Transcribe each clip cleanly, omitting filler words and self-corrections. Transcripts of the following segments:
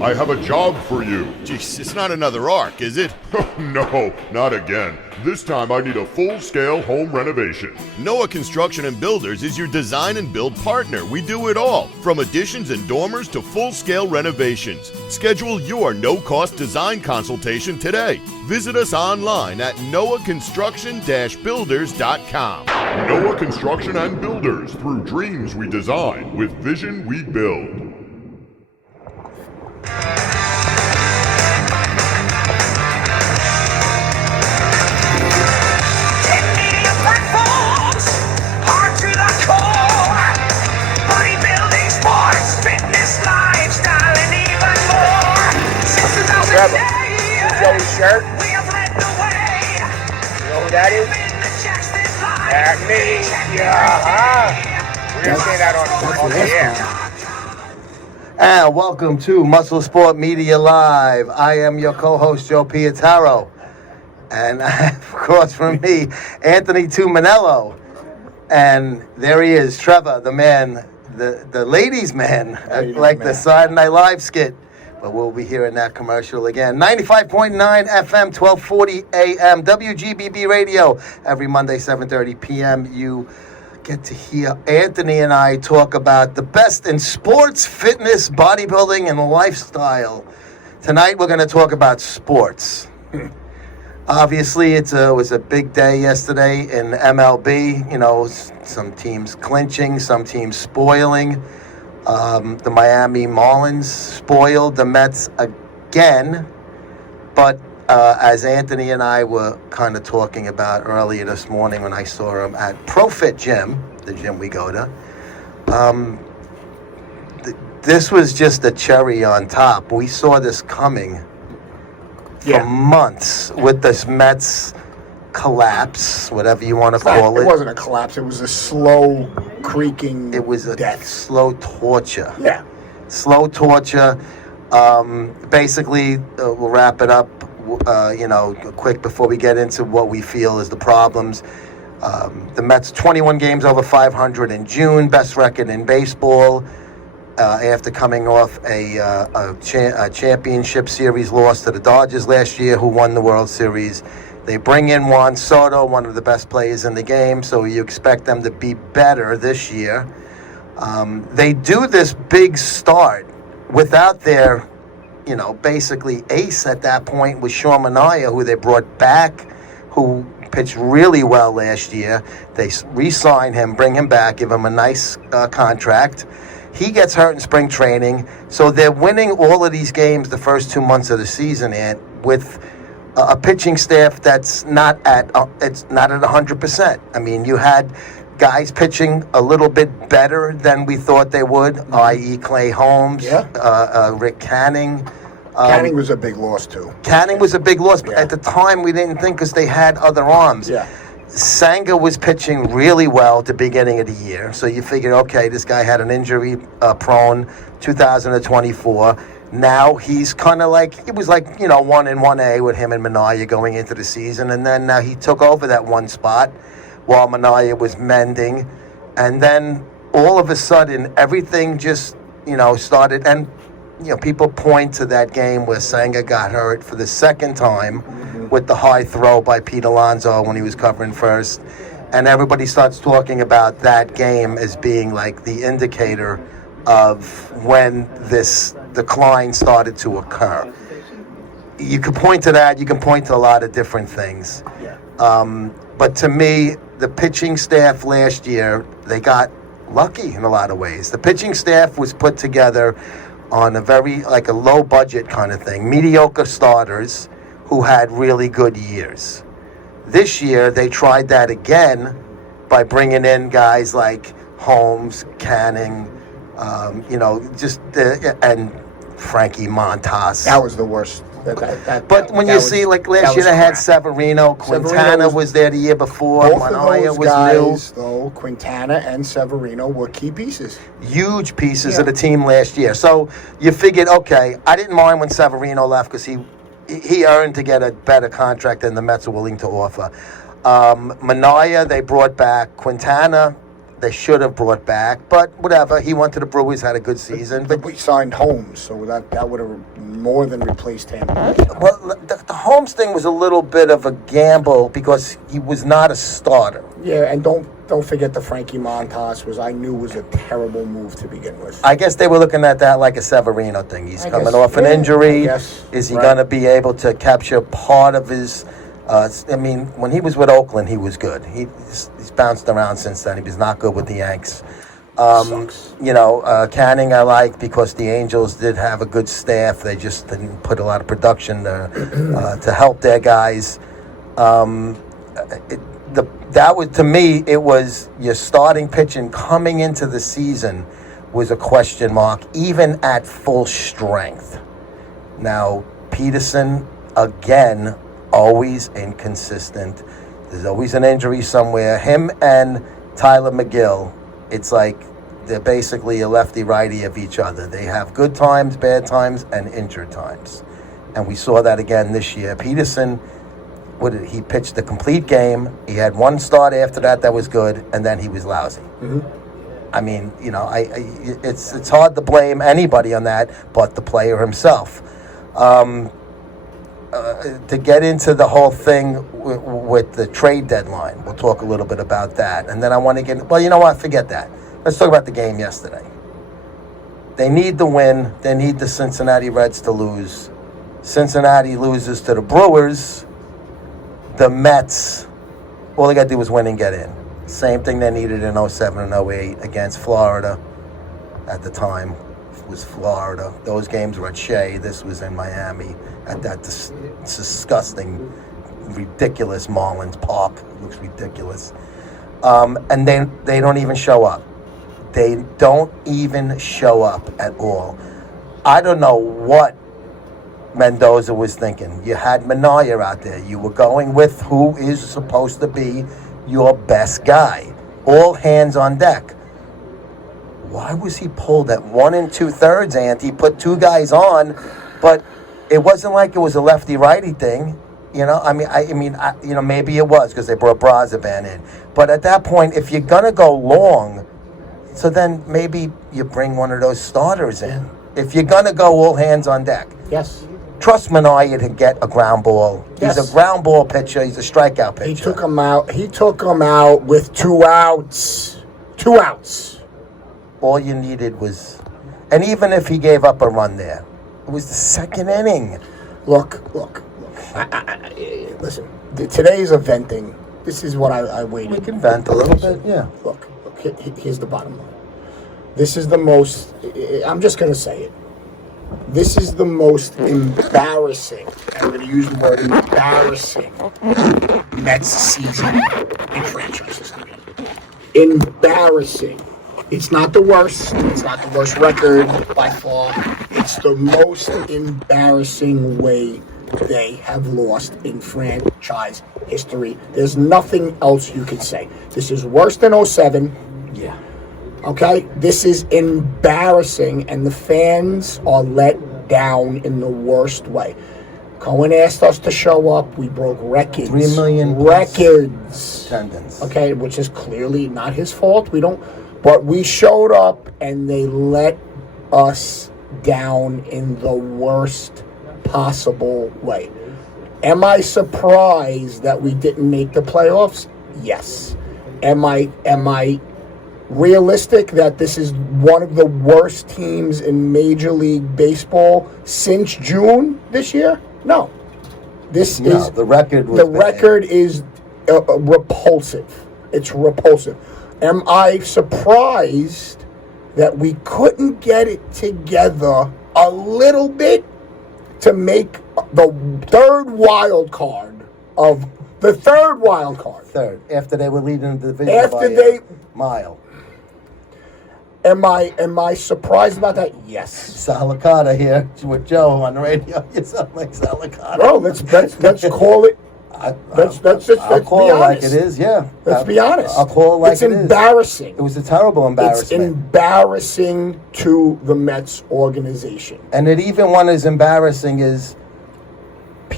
I have a job for you. Jeez, it's not another arc, is it? No, not again. This time I need a full-scale home renovation. Noah Construction and Builders is your design and build partner. We do it all, from additions and dormers to full-scale renovations. Schedule your no-cost design consultation today. Visit us online at noahconstruction-builders.com. Noah Construction and Builders. Through dreams we design, with vision we build. Trevor, Joey's shirt. You know who that is? That me. Yeah. We're going to say that on the air. And welcome to MuscleSport Media Live. I am your co-host, Joe Pietaro. And across from me, Anthony Tuminello. And there he is, Trevor, the man, the ladies' man, the Saturday Night Live skit. But we'll be hearing that commercial again. 95.9 FM, 1240 AM, WGBB Radio. Every Monday, 7:30 p.m. You get to hear Anthony and I talk about the best in sports, fitness, bodybuilding, and lifestyle. Tonight, we're going to talk about sports. Obviously, it was a big day yesterday in MLB. You know, some teams clinching, some teams spoiling. The Miami Marlins spoiled the Mets again, but as Anthony and I were kind of talking about earlier this morning when I saw him at ProFit Gym, the gym we go to, this was just a cherry on top. We saw this coming for months with this Mets collapse, whatever you want to call it. It wasn't a collapse. It was a slow creaking. It was a death. Slow torture. Yeah. Slow torture. Basically, we'll wrap it up, quick before we get into what we feel is the problems. The Mets, 21 games over 500 in June, best record in baseball. After coming off a championship series loss to the Dodgers last year, who won the World Series. They bring in Juan Soto, one of the best players in the game, so you expect them to be better this year. They do this big start without their, basically ace at that point was Sean Manaea, who they brought back, who pitched really well last year. They re-sign him, bring him back, give him a nice contract. He gets hurt in spring training, so they're winning all of these games the first 2 months of the season, and with a pitching staff that's not at 100%. I mean, you had guys pitching a little bit better than we thought they would, i.e. Clay Holmes, Rick Canning. Canning was a big loss, too. Canning was a big loss, but at the time we didn't think because they had other arms. Yeah. Senga was pitching really well at the beginning of the year, so you figured, okay, this guy had an injury-prone 2024. Now he's kind of like, it was like, 1 in 1A with him and Manaea going into the season. And then now he took over that one spot while Manaea was mending. And then all of a sudden, everything just, started. And, people point to that game where Senga got hurt for the second time with the high throw by Pete Alonso when he was covering first. And everybody starts talking about that game as being like the indicator of when this decline started to occur. You can point to that. You can point to a lot of different things. But to me, the pitching staff last year, they got lucky in a lot of ways. The pitching staff was put together on a very, a low budget kind of thing. Mediocre starters who had really good years. This year, they tried that again by bringing in guys like Holmes, Canning, and Frankie Montas. That was the worst. But when you see, last year they had Severino, Quintana was there the year before, Manaea was guys, though, Quintana and Severino were key pieces. Huge pieces of the team last year. So you figured, okay, I didn't mind when Severino left because he earned to get a better contract than the Mets are willing to offer. Manaea, they brought back. Quintana they should have brought back. But whatever, he went to the Brewers, had a good season. But we signed Holmes, so that would have more than replaced him. Well, the Holmes thing was a little bit of a gamble because he was not a starter. Yeah, and don't forget the Frankie Montas was a terrible move to begin with. I guess they were looking at that like a Severino thing. He's coming off an injury. Is he going to be able to capture part of his... I mean, when he was with Oakland, he was good. He's bounced around since then. He was not good with the Yanks. Canning I like because the Angels did have a good staff. They just didn't put a lot of production to help their guys. That was, to me, it was your starting pitching coming into the season was a question mark, even at full strength. Now, Peterson, again, always inconsistent. There's always an injury somewhere. Him and Tyler McGill, it's like they're basically a lefty-righty of each other. They have good times, bad times, and injured times. And we saw that again this year. Peterson, he pitched the complete game. He had one start after that was good, and then he was lousy. Mm-hmm. I mean, it's hard to blame anybody on that but the player himself. To get into the whole thing with the trade deadline, we'll talk a little bit about that. And then I want to get... Well, you know what? Forget that. Let's talk about the game yesterday. They need the win. They need the Cincinnati Reds to lose. Cincinnati loses to the Brewers. The Mets, all they got to do was win and get in. Same thing they needed in 07 and 08 against Florida at the time. It was Florida. Those games were at Shea. This was in Miami at that disgusting, ridiculous Marlins Park. It looks ridiculous. And then they don't even show up. They don't even show up at all. I don't know what Mendoza was thinking. You had Minaya out there. You were going with who is supposed to be your best guy. All hands on deck. Why was he pulled at 1 2/3, and he put two guys on, but it wasn't like it was a lefty-righty thing. Maybe it was because they brought Brazaban in. But at that point, if you're going to go long, so then maybe you bring one of those starters in. If you're going to go all hands on deck. Yes. Trust Minaya to get a ground ball. Yes. He's a ground ball pitcher. He's a strikeout pitcher. He took him out with 2 outs. 2 outs. All you needed was... And even if he gave up a run there, it was the second inning. Look. Listen, today's a venting. This is what I waited. We can vent a little bit, yeah. Look, here's the bottom line. This is the most... I'm just going to say it. This is the most embarrassing, I'm going to use the word embarrassing, Mets season in franchise history. Embarrassing. It's not the worst. It's not the worst record by far. It's the most embarrassing way they have lost in franchise history. There's nothing else you can say. This is worse than 07. Yeah. Okay? This is embarrassing, and the fans are let down in the worst way. Cohen asked us to show up. We broke records. 3 million records. Attendance. Okay, which is clearly not his fault. But we showed up, and they let us down in the worst possible way. Am I surprised that we didn't make the playoffs? Yes. Am I realistic that this is one of the worst teams in Major League Baseball since June this year? No. The record was the record is repulsive. It's repulsive. Am I surprised that we couldn't get it together a little bit to make the third wild card? Third, after they were leading the division by a mile. Am I surprised about that? Yes. Salicata here with Joe on the radio. You sound like Salicata. Bro, let's call it. I'll call it like it is, yeah. Let's be honest. I'll call it like it is. It's embarrassing. It was a terrible embarrassment. It's embarrassing to the Mets organization. And it even one as embarrassing is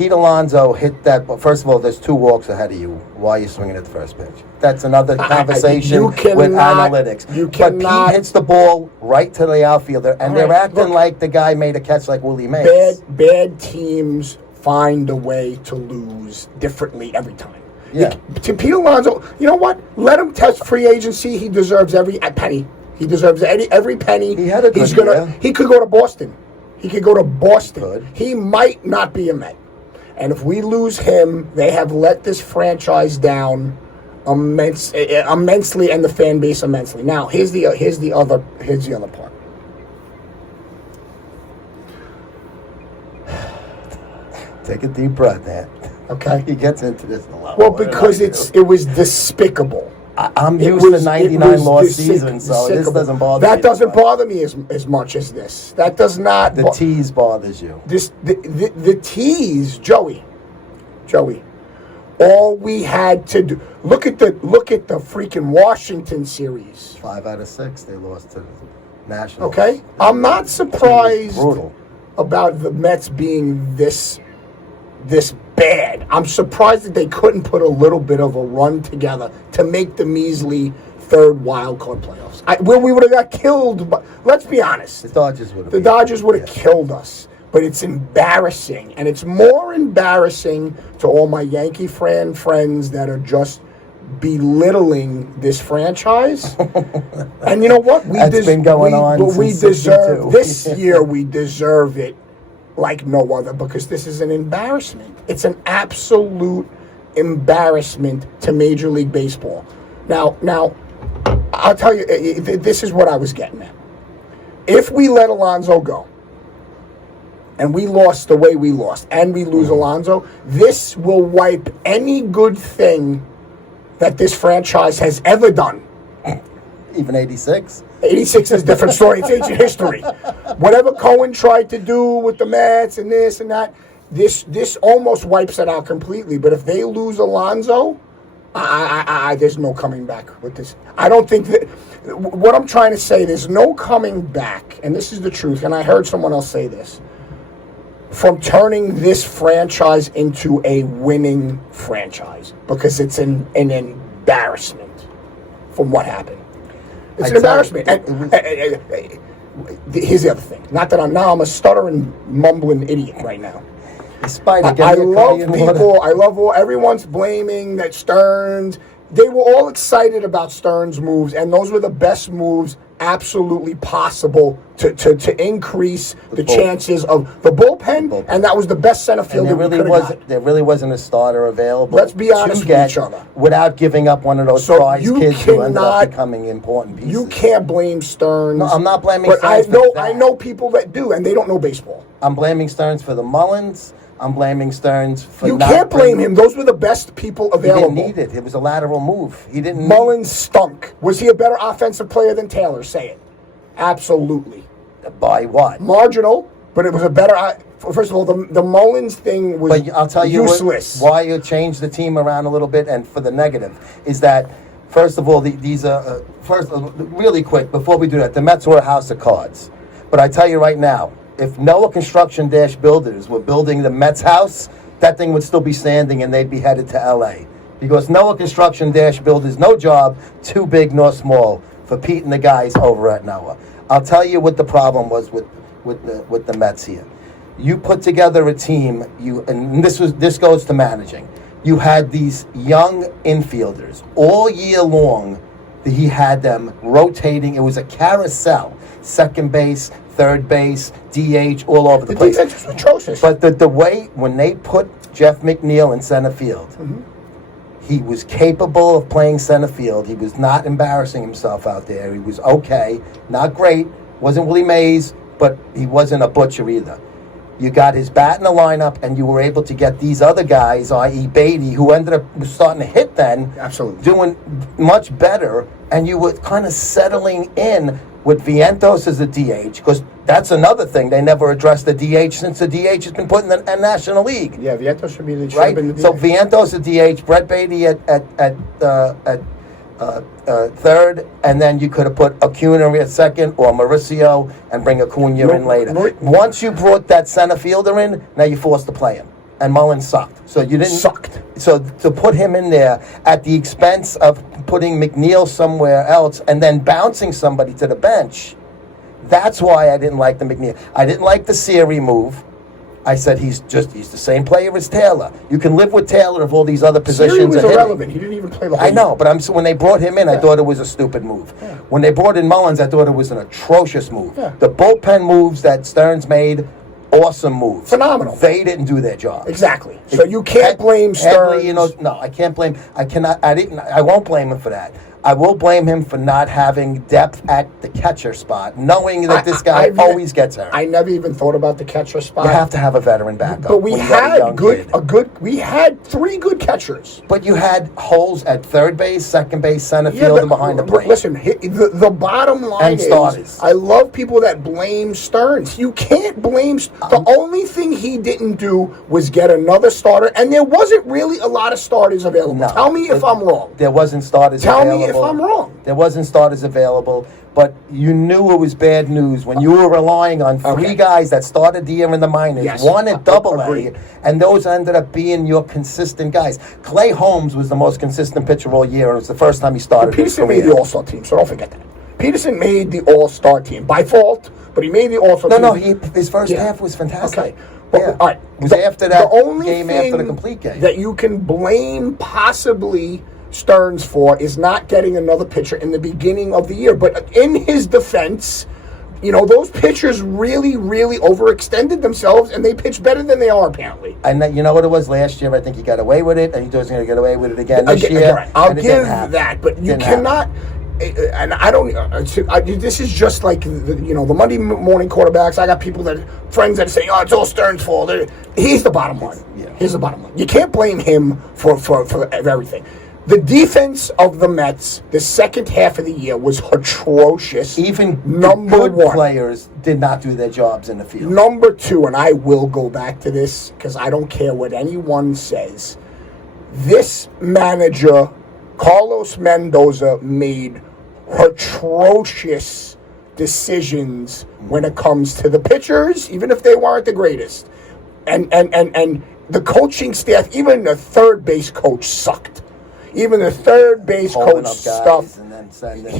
Pete Alonso hit that, well, first of all, there's 2 walks ahead of you while you're swinging at the first pitch. That's another conversation with analytics. But Pete hits the ball right to the outfielder, and they're acting like the guy made a catch like Willie Mays. Bad teams find a way to lose differently every time. Yeah. To Pete Alonso, you know what? Let him test free agency. He deserves every penny. He deserves every penny. He had a good year. He could go to Boston. He could go to Boston. Good. He might not be a Met. And if we lose him, they have let this franchise down immensely, and the fan base immensely. Now, here's the other part. Take a deep breath, man. Okay. He gets into this a lot. Well, because it was despicable. I'm used to 99 loss season, so this doesn't bother me. That doesn't bother me as much as this. That does not. The tease bothers you. The tease, Joey. All we had to do. Look at the freaking Washington series. 5 out of 6 they lost to the Nationals. Okay, I'm not surprised Brutal. about the Mets being this bad. I'm surprised that they couldn't put a little bit of a run together to make the measly 3rd wild card playoffs. Where we would have got killed, but let's be honest. The Dodgers would have. The Dodgers would have killed us. But it's embarrassing, and it's more embarrassing to all my Yankee friends that are just belittling this franchise. And you know what? That's been going on we since deserve 62. this year. We deserve it like no other, because this is an embarrassment. It's an absolute embarrassment to Major League Baseball. Now, I'll tell you, this is what I was getting at. If we let Alonso go, and we lost the way we lost, and we lose Alonso, this will wipe any good thing that this franchise has ever done. Even 86? 86 is a different story. It's ancient history. Whatever Cohen tried to do with the Mets and this and that, this almost wipes it out completely. But if they lose Alonso, there's no coming back with this. I don't think that. What I'm trying to say, there's no coming back, and this is the truth. And I heard someone else say this, from turning this franchise into a winning franchise, because it's an embarrassment from what happened. It's an embarrassment. Here's the other thing. Not that I'm a stuttering, mumbling idiot right now. I love everyone's blaming that Stearns. They were all excited about Stearns' moves, and those were the best moves absolutely possible to increase the chances of the bullpen, and that was the best center fielder we could have got. There really wasn't a starter available. Let's be honest with each other. Without giving up one of those prize kids who ended up becoming important pieces. You can't blame Stearns. No, I'm not blaming Stearns. But I know people that do, and they don't know baseball. I'm blaming Stearns for the Mullins. I'm blaming Stearns for You can't blame him. Those were the best people available. He didn't need it. It was a lateral move. He didn't. Mullins stunk. Was he a better offensive player than Taylor? Say it. Absolutely. By what? Marginal, but it was a better. First of all, the Mullins thing was useless. But I'll tell you why you changed the team around a little bit, and for the negative, is that, first of all, these are, really quick, before we do that, the Mets were a house of cards. But I tell you right now, if Noah Construction Builders were building the Mets house, that thing would still be standing and they'd be headed to L.A. Because Noah Construction Builders, no job, too big nor small for Pete and the guys over at Noah. I'll tell you what the problem was with the Mets here. You put together a team, and this goes to managing. You had these young infielders all year long. He had them rotating. It was a carousel. Second base, third base, DH, all over the place. The defense was atrocious. But the way, when they put Jeff McNeil in center field, he was capable of playing center field. He was not embarrassing himself out there. He was okay, not great. Wasn't Willie Mays, but he wasn't a butcher either. You got his bat in the lineup, and you were able to get these other guys, i.e. Beatty, who ended up starting to hit then, absolutely doing much better, and you were kind of settling in with Vientos as a DH, because that's another thing. They never addressed the DH since the DH has been put in the National League. Yeah, Vientos should be the right. So Vientos at DH, Brett Beatty at third, and then you could have put Acuna at second or Mauricio and bring Acuna in later. Once you brought that center fielder in, now you're forced to play him. and Mullins sucked. So you didn't Sucked. So to put him in there at the expense of putting McNeil somewhere else and then bouncing somebody to the bench, that's why I didn't like the McNeil. I didn't like the Siri move. I said he's the same player as Taylor. You can live with Taylor if all these other positions Siri was are hitting. irrelevant. He didn't even play the whole I know, year. but when they brought him in, I thought it was a stupid move. Yeah. When they brought in Mullins, I thought it was an atrocious move. Yeah. The bullpen moves that Stearns made, awesome moves. Phenomenal. They didn't do their job. Exactly. So you can't blame Stearns. Headley, no, I can't blame. I cannot. I won't blame him for that. I will blame him for not having depth at the catcher spot, knowing that this guy always gets hurt. I never even thought about the catcher spot. You have to have a veteran backup. But we when you got a had young kid. we had 3 good catchers. But you had holes at third base, second base, center field, and behind the plate. Listen, the bottom line And starters. is, I love people that blame Stearns. You can't blame. The only thing he didn't do was get another starter, and there wasn't really a lot of starters available. No. Tell me if I'm wrong. There wasn't starters Tell available. me if I'm wrong. There wasn't starters available, but you knew it was bad news when you were relying on 3 guys that started the year in the minors, Yes. 1 at Double A, Agreed. and those ended up being your consistent guys. Clay Holmes was the most consistent pitcher all year, and it was the first time he started his Peterson career. made the All-Star team, so don't forget that. Peterson made the All-Star team by fault, but he made the All-Star team. No, his first Yeah. half was fantastic. Okay. But, Yeah. all right. It was after that the only game, thing after the complete game. that you can blame possibly Stearns for is not getting another pitcher in the beginning of the year. But in his defense, those pitchers really, really overextended themselves, and they pitch better than they are apparently. And you know what it was last year? I think he got away with it, and he was going to get away with it again this year. Right. I'll and it give didn't happen. that, but you Didn't happen. cannot. And I don't. This is just like the Monday morning quarterbacks. I got friends that say, "Oh, it's all Stearns' fault." Here's the bottom line. Yeah. Here's the bottom line. You can't blame him for everything. The defense of the Mets, the second half of the year, was atrocious. Even number good one. players did not do their jobs in the field. Number 2, and I will go back to this because I don't care what anyone says. This manager, Carlos Mendoza, made atrocious decisions when it comes to the pitchers, even if they weren't the greatest. And the coaching staff, even the third base coach sucked. Even the third base Holding coach up guys stuff. and then sending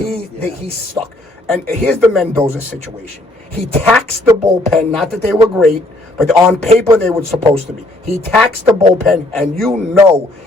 He's stuck. And here's the Mendoza situation. He taxed the bullpen, not that they were great, but on paper they were supposed to be. He taxed the bullpen, and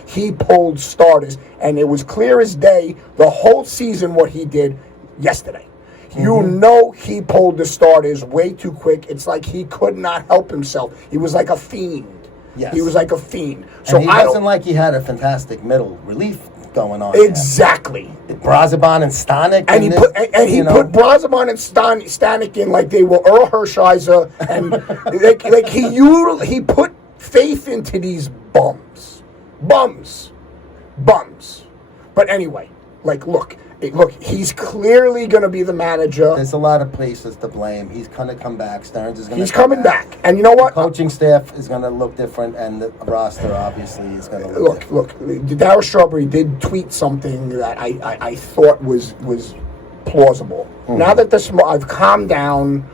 he pulled starters. And it was clear as day the whole season what he did yesterday. He pulled the starters way too quick. It's like he could not help himself. He was like a fiend. Yes. He was like a fiend. So And he wasn't like he had a fantastic middle relief going on. Exactly. Brazoban and Stanek. And he put Brazoban and Stanek in like they were Earl Hershiser, and he put faith into these bums. But anyway, look, he's clearly going to be the manager. There's a lot of places to blame. He's going to come back. Stearns is going to He's coming back. And you know what? The coaching staff is going to look different, and the roster obviously is going to look different. Look, Darryl Strawberry did tweet something that I thought was plausible. Mm-hmm. Now that I've calmed down,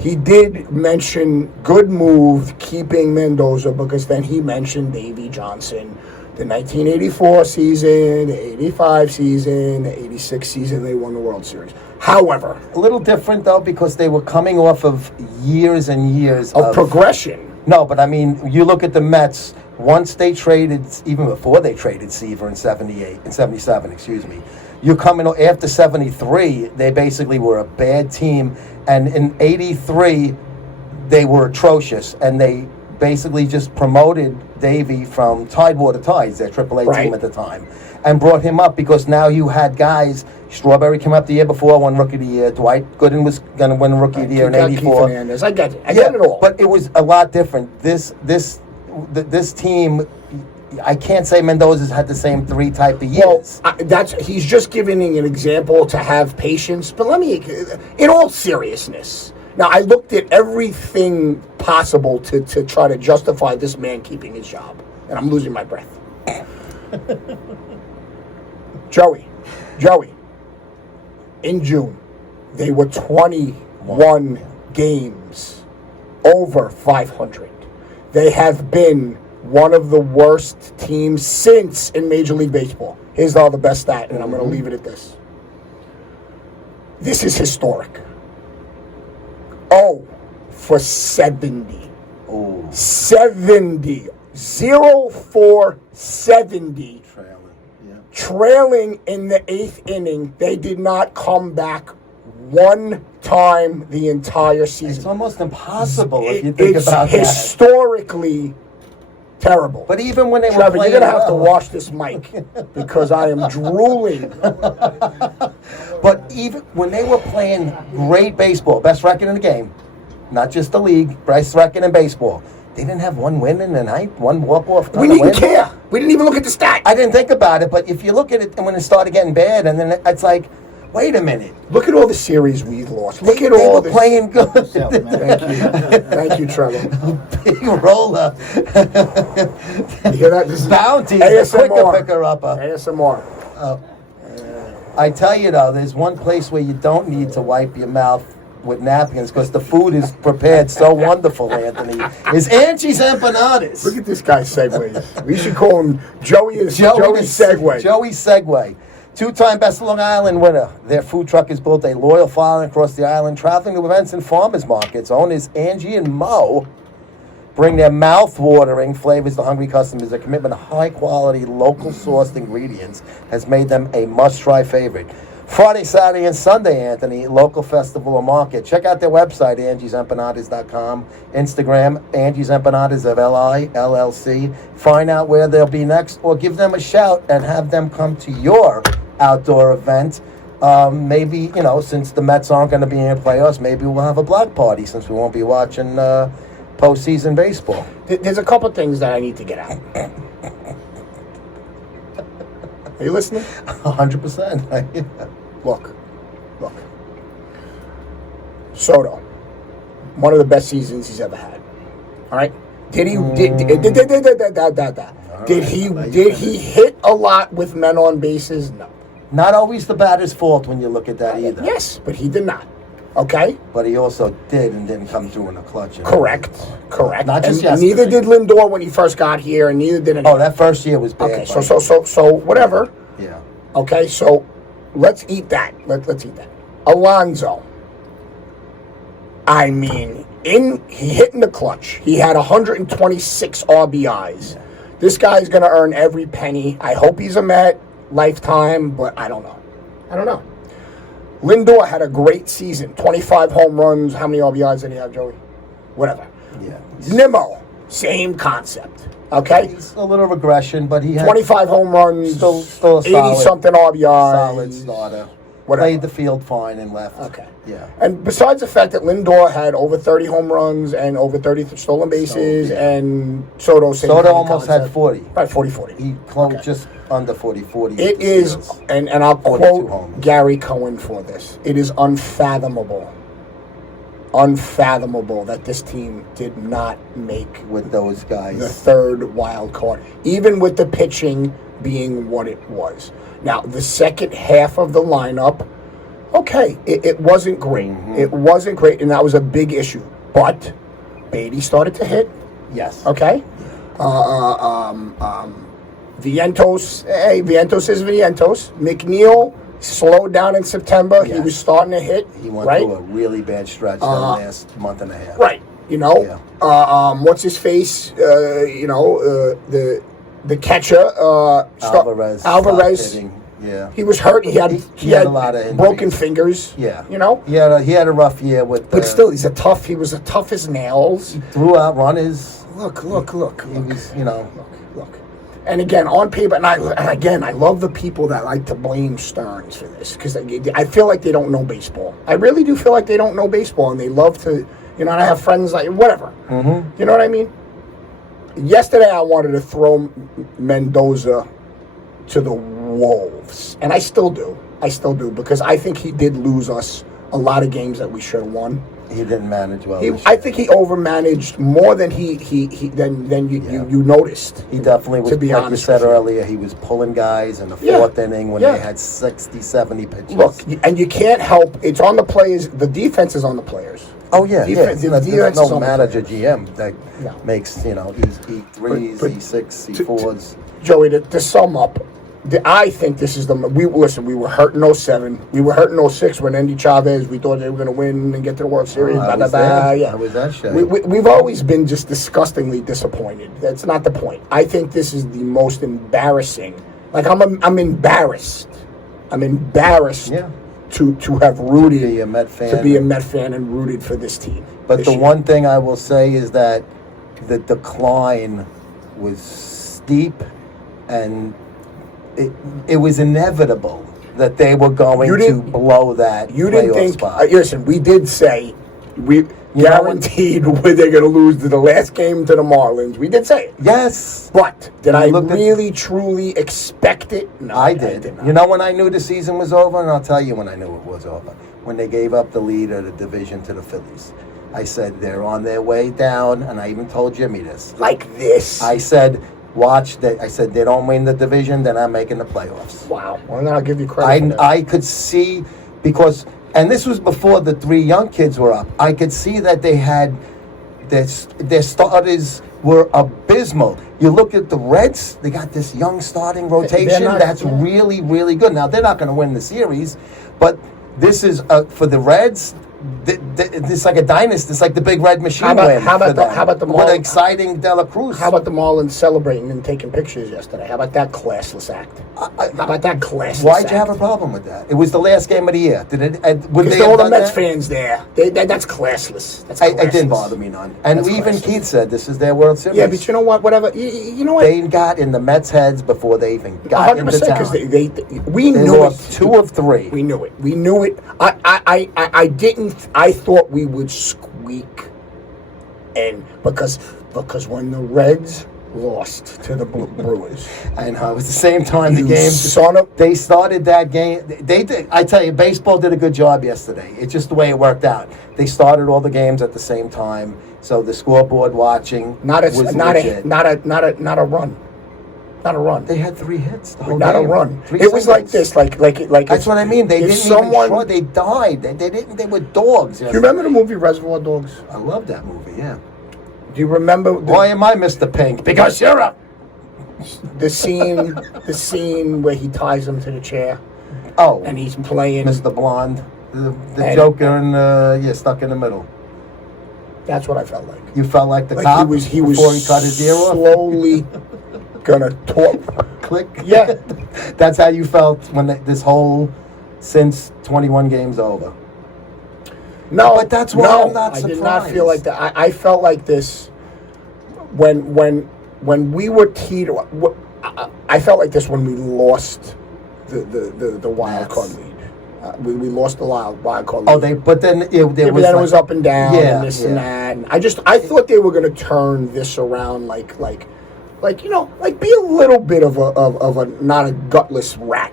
he did mention good move keeping Mendoza, because then he mentioned Davey Johnson. The 1984 season, the 85 season, the 86 season, they won the World Series. However, A little different, though, because they were coming off of years and years of progression. No, but I mean, you look at the Mets, once they traded, even before they traded Seaver in 77, you're coming after 73, they basically were a bad team, and in 83, they were atrocious, and they basically just promoted Davey from Tidewater Tides, their AAA team at the time, and brought him up because now you had guys. Strawberry came up the year before, won Rookie of the Year. Dwight Gooden was going to win Rookie of the Year in '84. I get it all. But it was a lot different. This team, I can't say Mendoza's had the same 3 type of years. Well, he's just giving an example to have patience. But let me, in all seriousness. Now, I looked at everything possible to try to justify this man keeping his job. And I'm losing my breath. Joey. In June, they were 21 games over 500. They have been one of the worst teams since in Major League Baseball. Here's the best stat, and I'm going to leave it at this. This is historic. 0 for 70. Oh. 70. 0 for 70. Trailing in the 8th inning. They did not come back one time the entire season. It's almost impossible if you think about that. It's historically terrible. But even when they were Trevor, playing, you're going to have to wash this mic because I am drooling. But even when they were playing great baseball, best record in the game, not just the league, best record in baseball, they didn't have one win in the ninth, one walk-off. We didn't care. We didn't even look at the stat. I didn't think about it, but if you look at it and when it started getting bad, and then it's like, wait a minute. Look at all the series we lost. Look at they all were this. playing good. Thank you. Thank you, Trevor. Big roller. You hear that? This is Bounty, ASMR. the quicker picker-upper. ASMR. I tell you, though, there's one place where you don't need to wipe your mouth with napkins because the food is prepared so wonderful, Anthony. Is Angie's Empanadas. Look at this guy's segues. We should call him Joey Segway. Joey Segway. 2-time Best of Long Island winner. Their food truck has built a loyal following across the island, traveling to events and farmers markets. Owners Angie and Mo bring their mouth-watering flavors to hungry customers. Their commitment to high-quality, local-sourced ingredients has made them a must-try favorite. Friday, Saturday, and Sunday, Anthony, local festival or market. Check out their website, angiesempanadas.com. Instagram, Angie's Empanadas of LILLC. Find out where they'll be next, or give them a shout and have them come to your outdoor event. Maybe, since the Mets aren't going to be in the playoffs, maybe we'll have a block party since we won't be watching postseason baseball. There's a couple things that I need to get out. Are you listening? 100%. Look. Soto, one of the best seasons he's ever had. All right. Did he hit a lot with men on bases? No. Not always the batter's fault when you look at that either. Yes, but he did not. Okay. But he also did and didn't come through in the clutch. Correct. Not just and yesterday. neither did Lindor when he first got here, and neither did anyone. Oh, that first year was bad. Okay, so whatever. Yeah. Okay, so let's eat that. Let's eat that. Alonso. I mean, he hit in the clutch. He had 126 RBIs. Yeah. This guy's going to earn every penny. I hope he's a Met lifetime, but I don't know. Lindor had a great season. 25 home runs. How many RBIs did he have, Joey? Whatever. Yeah. Nimmo, same concept. Okay? He's a little regression, but he had 25 home runs, still a 80-something RBIs. solid starter. Whatever. Played the field fine and left. Okay. Yeah. And besides the fact that Lindor had over 30 home runs and over 30 stolen bases, and Soto almost had 40. Right, 40. He closed just under 40. It is, and I'll quote Gary Cohen for this. It is unfathomable that this team did not make with those guys the third wild card, even with the pitching being what it was. Now, the second half of the lineup, okay, it wasn't great. Mm-hmm. It wasn't great, and that was a big issue. But Beatty started to hit. Yes. Okay. Vientos is Vientos. McNeil slowed down in September. Yes. He was starting to hit. He went through a really bad stretch the last month and a half. Right. What's his face? The catcher, Alvarez. Yeah. He was hurt. He had a lot of broken fingers. Yeah. He had a rough year with. But still, he was as tough as nails. He threw out runners. Look. He was, Look. And again, on paper, and I love the people that like to blame Stearns for this because I feel like they don't know baseball. I really do feel like they don't know baseball, and they love to, and I have friends like whatever. Mm-hmm. You know what I mean? Yesterday, I wanted to throw Mendoza to the wolves, and I still do because I think he did lose us a lot of games that we should have won. He didn't manage well. I think he overmanaged more than you noticed. He definitely was. To be like honest, you said earlier, he was pulling guys in the fourth inning when they had 60, 70 pitches. Look, and you can't help. It's on the players. The defense is on the players. Oh yeah, Defense- yeah. the There's defense is no on the manager field. GM that No. makes E3s, But E6, to- E4s. Joey, to sum up, I think this is we were hurt in 07. We were hurt in 06 when Andy Chavez, we thought they were going to win and get to the World Series. I was there. I was that shit. We've always been just disgustingly disappointed. That's not the point. I think this is the most embarrassing. Like, I'm embarrassed. I'm embarrassed Yeah. to have rooted, To be a Met fan. to be a Met fan and rooted for this team. But this the year. one thing I will say is that the decline was steep, and it was inevitable that they were going You to didn't- blow that You didn't playoff think. spot. Listen, we did say we You know what? guaranteed where they're going to lose to the last game to the Marlins. We did say it. Yes, But did You I looked at- really, truly expect it? No, I did. not. You know when I knew the season was over, and I'll tell you when I knew it was over. When they gave up the lead of the division to the Phillies. I said they're on their way down, and I even told Jimmy this. Like this. I said, watch that. I said they don't win the division, they're not making the playoffs. Wow. Well, then I'll give you credit for that. I could see, because, and this was before the three young kids were up. I could see that they had their starters were abysmal. You look at the Reds; they got this young starting rotation not- that's yeah. really, really good. Now they're not going to win the series, but this is for the Reds. It's like a dynasty. It's like the Big Red Machine How about- win. how about for the- them. how about the What Marlins? exciting De La Cruz? How about the Marlins celebrating and taking pictures yesterday? How about that classless act? How about that classless Why'd act? you have a problem with that? It was the last game of the year. Did it? Would Because they all have the done Mets that? fans there. That's classless. That's It classless. didn't bother me none. And That's even classless. Keith said this is their World Series. Yeah, but you know what? Whatever. You know what? They got in the Mets' heads before they even got into 100%. town. Because we They knew lost it. 2 of 3. We knew it. We knew it. I didn't. I thought we would squeak, and because when the Reds lost to the Brewers, I know. It was the same time the You game. son of- They started that game. They did. I tell you, baseball did a good job yesterday. It's just the way it worked out. They started all the games at the same time, so the scoreboard watching not was a legit. run. Not a run. They had 3 hits. The whole Not game. a run. 3 It was like singles. this, like. That's what I mean. They if didn't someone, even try. They died. They didn't. They were dogs. Do you remember the movie Reservoir Dogs? I love that movie. Yeah. Do you remember Why am I Mr. Pink? Because you're a. the scene where he ties him to the chair Oh, and he's playing? Mr. Blonde, the And- Joker, and stuck in the middle. That's what I felt like. You felt like the Like cop he was before he cut his ear off. slowly gonna talk. Click. Yeah. That's how you felt when this whole since 21 games over. No, But that's why no, I'm not I did not surprised. feel like that. I felt like this when we were teed. I felt like this when we lost the wild That's- card lead. We lost the wild card lead. Oh, but then it but then it was up and down and this and yeah. that. And I thought they were going to turn this around, like be a little bit of a not a gutless rat.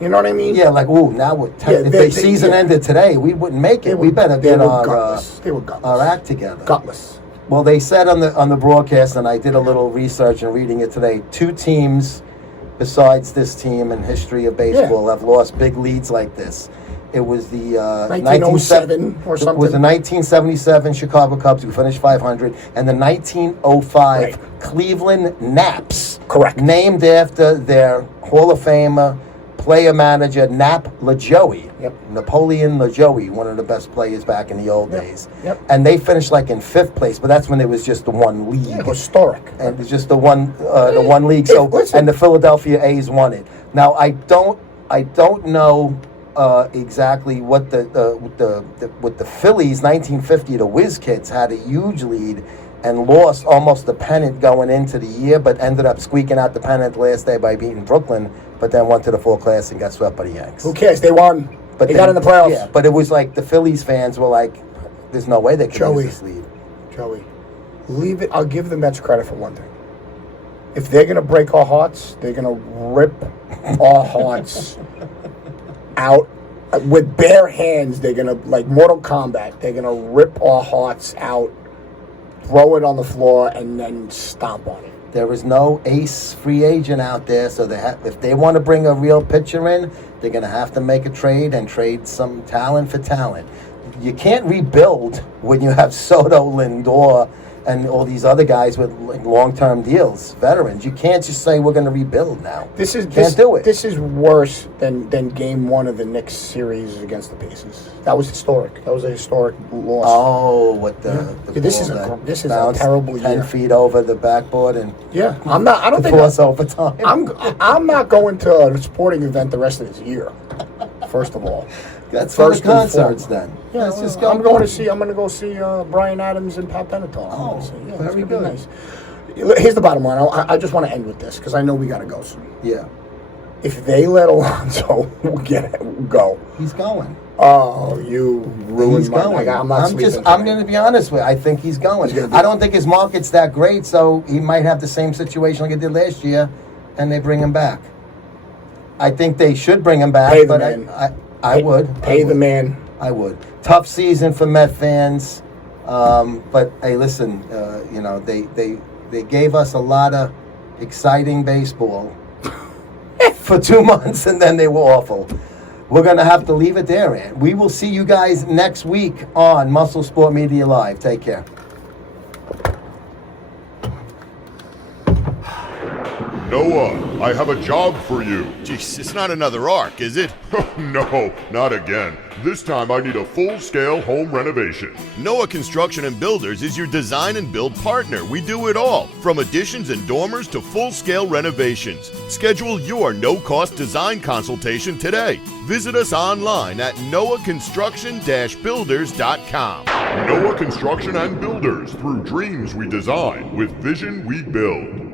You know what I mean? Yeah, like, ooh, now we're if the season ended today, we wouldn't make it. We better get They were gutless. our act together. Gutless. Well, they said on the broadcast, and I did a little research and reading it today, 2 teams besides this team in history of baseball have lost big leads like this. It was the 1907 or something. It was the 1977 Chicago Cubs who finished 500, and the 1905 Right. Cleveland Naps. Correct. Named after their Hall of Famer, player manager Nap LaJoie. Yep. Napoleon LaJoie, one of the best players back in the old days. Yep. And they finished like in 5th place, but that's when there was just the one league. Yeah, historic. And it's just the one league. Hey, So listen. and the Philadelphia A's won it. Now I don't know exactly what with the Phillies 1950 the Whiz Kids had a huge lead and lost almost the pennant going into the year, but ended up squeaking out the pennant last day by beating Brooklyn, but then went to the full class and got swept by the Yanks. Who cares? They won. But they got in the playoffs. Yeah, but it was like the Phillies fans were like, "There's no way they can Joey. lose this lead." Joey, leave it. I'll give the Mets credit for one thing. If they're gonna break our hearts, they're gonna rip our hearts out with bare hands. They're gonna, like Mortal Kombat, they're gonna rip our hearts out, throw it on the floor, and then stomp on it. There is no ace free agent out there, so if they want to bring a real pitcher in, they're going to have to make a trade and trade some talent for talent. you can't rebuild when you have Soto, Lindor, and all these other guys with like long-term deals, veterans. You can't just say we're going to rebuild now. Can't do it. This is worse than Game 1 of the Knicks series against the Pacers. That was historic. That was a historic loss. Oh, what the This is a terrible 10 year. feet over the backboard and Yeah, I'm not. I don't think force overtime. I'm not going to a sporting event the rest of this year. First of all, That's for the first and concerts foremost. then. Yeah, Let's just I'm going to go see Brian Adams and Pat Benatar. Oh, Yeah, very it's good. gonna be nice. Here's the bottom line. I just want to end with this because I know we got to go soon. Yeah, If they let Alonso go, he's going. oh, you ruined He's my. going. I'm not sleeping I'm tonight. going to be honest with you. I think he's going. He's gonna be- I don't think his market's that great, so he might have the same situation like he did last year, and they bring him back. I think they should bring him back, Pay the but man. I would. Pay I the would. man. I would. Tough season for Met fans, but hey, listen, they gave us a lot of exciting baseball for 2 months, and then they were awful. We're gonna have to leave it there, and we will see you guys next week on MuscleSport Media Live. Take care. Noah, I have a job for you. Jeez, it's not another arc, is it? No, not again. This time I need a full-scale home renovation. Noah Construction and Builders is your design and build partner. We do it all, from additions and dormers to full-scale renovations. Schedule your no-cost design consultation today. Visit us online at noahconstruction-builders.com. Noah Construction and Builders, through dreams we design, with vision we build.